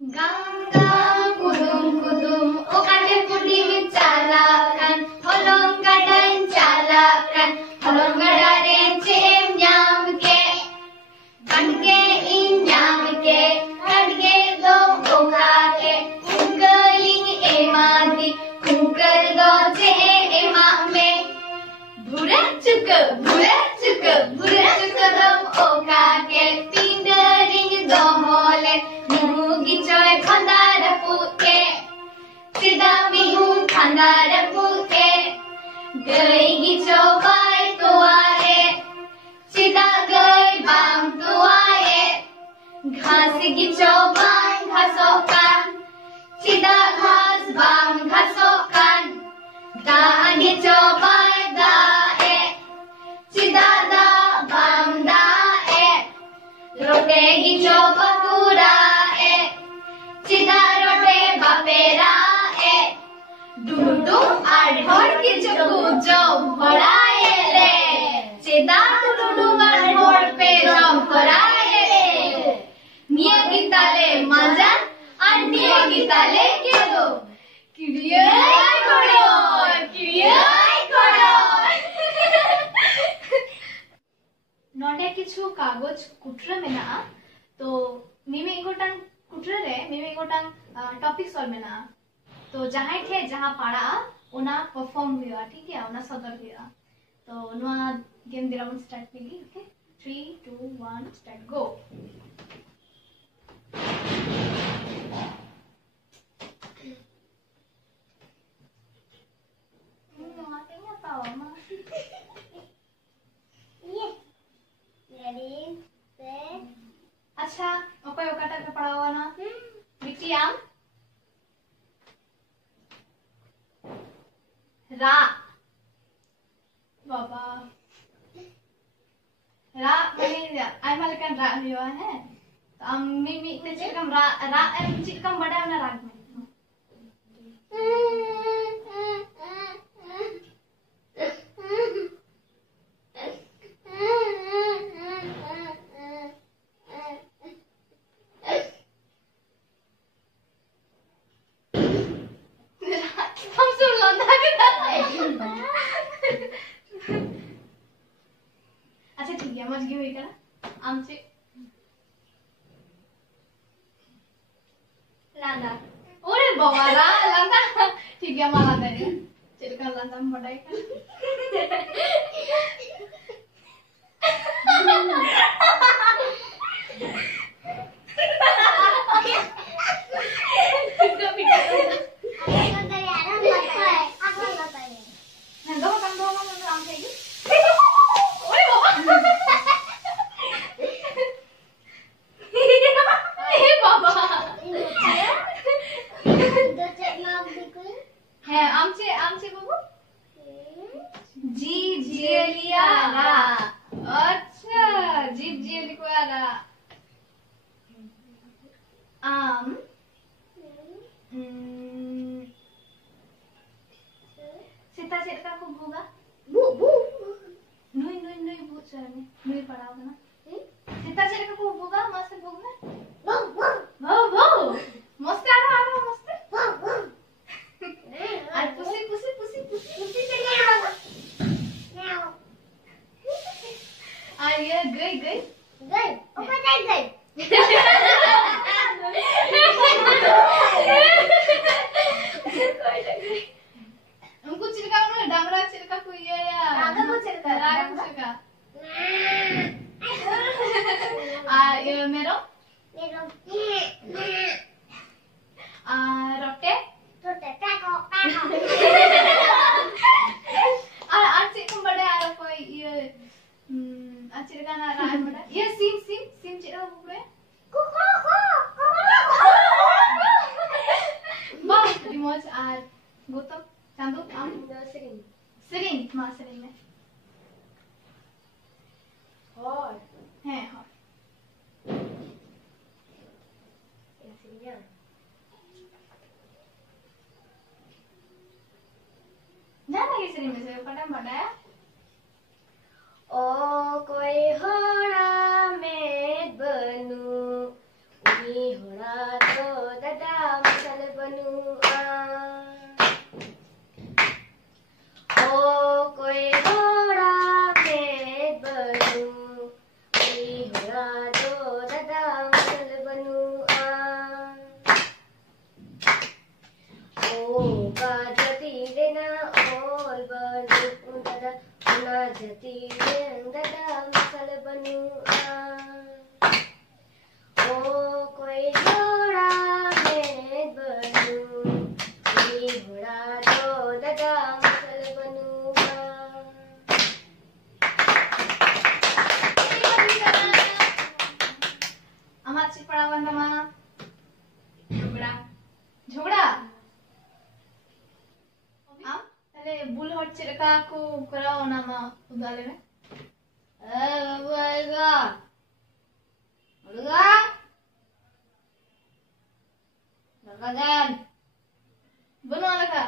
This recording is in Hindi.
Gangga kudum kudum okate puding calakan holong gadan calakan holong gadaren cem nyam ke bandge in nyam ke kadge do okate kungaling emadi kungal do ce ema me burak cuka dam okate pindaring do hole Gicoy khandara puke, sida mihun khandara puke, gai gico bai tuare, sida gai bang tuare, घास gico bang ghasokan, sida घास bang ghasokan, da gico bai dae, sida da bang dae, rote gico bakura. चिदारोटे बापेरा ए डुडू आढ़ोर की चकुचो भराए ले चिदा डुडू आढ़ोर पे जम कराए ले निये गीताले मजा और निये गीताले के दो किरियाई करो नोटे किछु कागज कुटरा मेना तो मिमे गोटांग कुटरा रे मिमे गोटांग टॉपिक सॉल्व मेना तो जहां थे जहां पाड़ा ओना परफॉर्म हुआ ठीक है ओना सदर हुआ तो नोआ गेम दिलावन स्टार्ट पेगी okay 3 2 1 start go matanya tahu mah ये रेडी सेट अच्छा ओके ओकाटा पे पड़ा हुआ ना बिट्टी आम रा बाबा रा मैंने आई माल का रा हुआ है तो हम मिमी ते चिकम रा रा एम चिकम बड़ा ना राग में अच्छा ठीक है मज गई का आमचे लांदा ओरे बाबा रा लांदा ठीक है माला दे चिलका लांदा बड़ाई का सीता चिरका को भूगा बू बू नुई नुई नुई बू चरने नुई पड़ा होगा ना सीता चिरका को भूगा मस्त भूग में वो वो मस्त आ रहा मस्त वो वो आज pussy pussy pussy pussy pussy चली आ ये गई गई गई ऊपर जाए गई हमको चिरका ना डांगरा चिरका को ये या रागा को चिरका ये मेरो रोटे रोटे पैको आज चिरका बड़े आ रहा कोई ये आज चिरका ना राय बड़ा ये SIM SIM SIM चिरका Bukre Kuku वाह रिमोट आज गोतम चांदू आम सिरिंग सिरिंग मां सिरिंग में और है और ये सिरिंग जाना ये सिरिंग में से पटम बड़ा है ओ कोई होड़ा में बनू hora to dada masal banua. O koi hora me banu, mi hora to dada masal banua. O kajati dena ol banu dada, una jati dada masal banua. O koi hora me banu, mi hora to dada masal banua. Amat si perawan nama झगड़ा झगड़ा am tale bul hot chirka ko korao nama udale me Babuga, Babuga, Bagadan, bano alaka